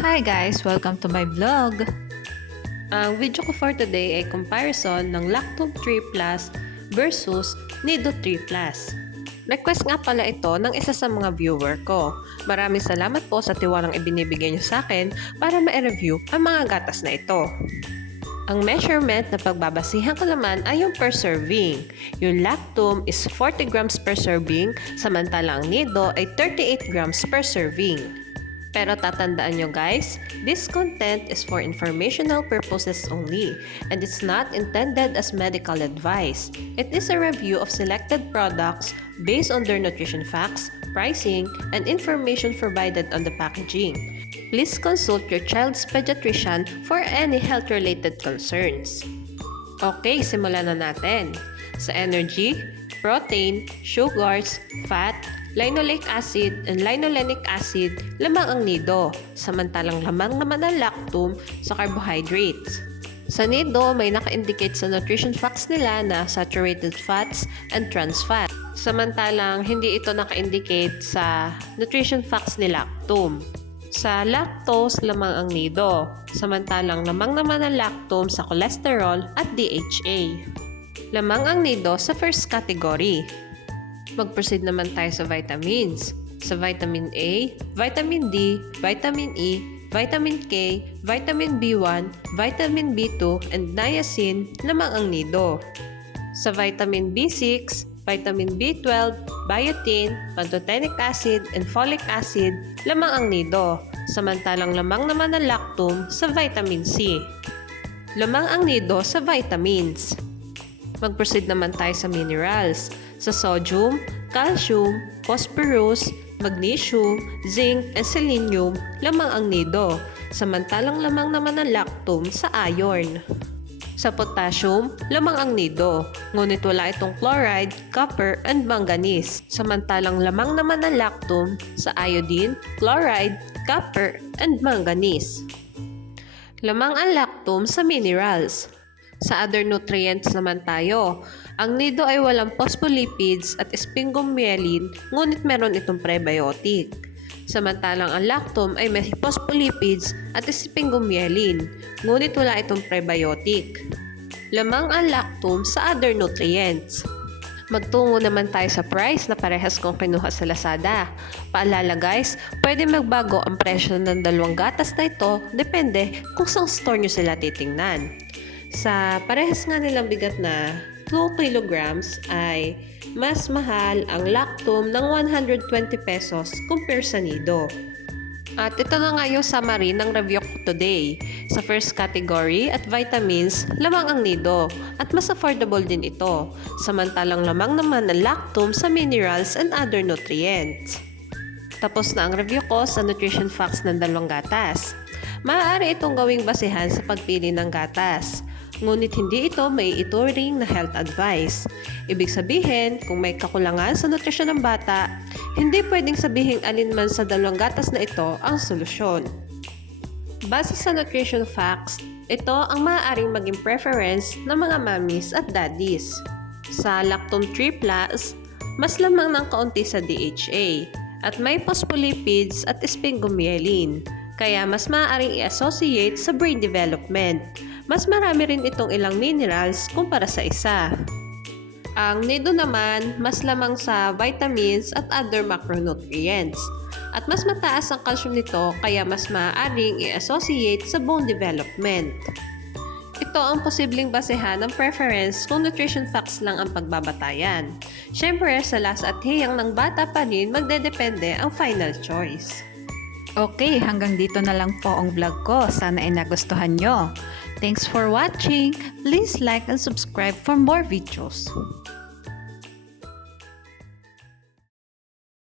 Hi guys! Welcome to my vlog! Ang video ko for today ay comparison ng Lactum 3 Plus versus Nido 3 Plus. Request nga pala ito ng isa sa mga viewer ko. Maraming salamat po sa tiwalang ibinibigay niyo sa akin para ma-review ang mga gatas na ito. Ang measurement na pagbabasihan ko naman ay yung per serving. Yung Lactum is 40 grams per serving, samantalang Nido ay 38 grams per serving. Pero tatandaan nyo guys, this content is for informational purposes only and it's not intended as medical advice. It is a review of selected products based on their nutrition facts, pricing, and information provided on the packaging. Please consult your child's pediatrician for any health-related concerns. Okay, simulan na natin. Sa energy, protein, sugars, fat, linoleic acid, and linolenic acid, lamang ang Nido, samantalang lamang naman ang Lactum sa carbohydrates. Sa Nido, may naka-indicate sa nutrition facts nila na saturated fats and trans fat, samantalang hindi ito naka-indicate sa nutrition facts ni Lactum. Sa lactose, lamang ang Nido, samantalang lamang naman ang Lactum sa cholesterol at DHA. Lamang ang Nido sa first category. Mag-proceed naman tayo sa vitamins. Sa vitamin A, vitamin D, vitamin E, vitamin K, vitamin B1, vitamin B2, and niacin, lamang ang Nido. Sa vitamin B6, vitamin B12, biotin, pantothenic acid, and folic acid, lamang ang Nido. Samantalang lamang naman ang Lactum sa vitamin C. Lamang ang Nido sa vitamins. Mag-proceed naman tayo sa minerals. Sa sodium, calcium, phosphorus, magnesium, zinc, and selenium, lamang ang Nido. Samantalang lamang naman ang Lactum sa iron. Sa potassium, lamang ang Nido. Ngunit wala itong chloride, copper, and manganese. Samantalang lamang naman ang Lactum sa iodine, chloride, copper, and manganese. Lamang ang Lactum sa minerals. Sa other nutrients naman tayo. Ang Nido ay walang phospholipids at sphingomyelin, ngunit meron itong prebiotic. Samantalang ang Lactum ay may phospholipids at sphingomyelin, ngunit wala itong prebiotic. Lamang ang Lactum sa other nutrients. Magtungo naman tayo sa price na parehas kong kinuha sa Lazada. Paalala guys, pwede magbago ang presyo ng dalawang gatas na ito, depende kung saan store nyo sila titingnan. Sa parehas nga nilang bigat na 2 kilograms ay mas mahal ang Lactum ng 120 pesos compare sa Nido. At ito na nga yung summary ng review ko today. Sa first category at vitamins, lamang ang Nido at mas affordable din ito. Samantalang lamang naman ang Lactum sa minerals and other nutrients. Tapos na ang review ko sa nutrition facts ng dalawang gatas. Maaari itong gawing basehan sa pagpili ng gatas. Ngunit hindi ito may ituring na health advice. Ibig sabihin, kung may kakulangan sa nutrisyon ng bata, hindi pwedeng sabihin alinman sa dalawang gatas na ito ang solusyon. Base sa nutrition facts, ito ang maaaring maging preference ng mga mommies at daddies. Sa Lactum 3 Plus, mas lamang ng kaunti sa DHA at may phospholipids at sphingomyelin, kaya mas maaaring i-associate sa brain development. Mas marami rin itong ilang minerals kumpara sa isa. Ang Nido naman, mas lamang sa vitamins at other macronutrients. At mas mataas ang calcium nito kaya mas maaaring i-associate sa bone development. Ito ang posibleng basehan ng preference kung nutrition facts lang ang pagbabatayan. Siyempre, sa lasa at hiyang ng bata pa rin magdedepende ang final choice. Okay, hanggang dito na lang po ang vlog ko. Sana ay nagustuhan nyo. Thanks for watching. Please like and subscribe for more videos.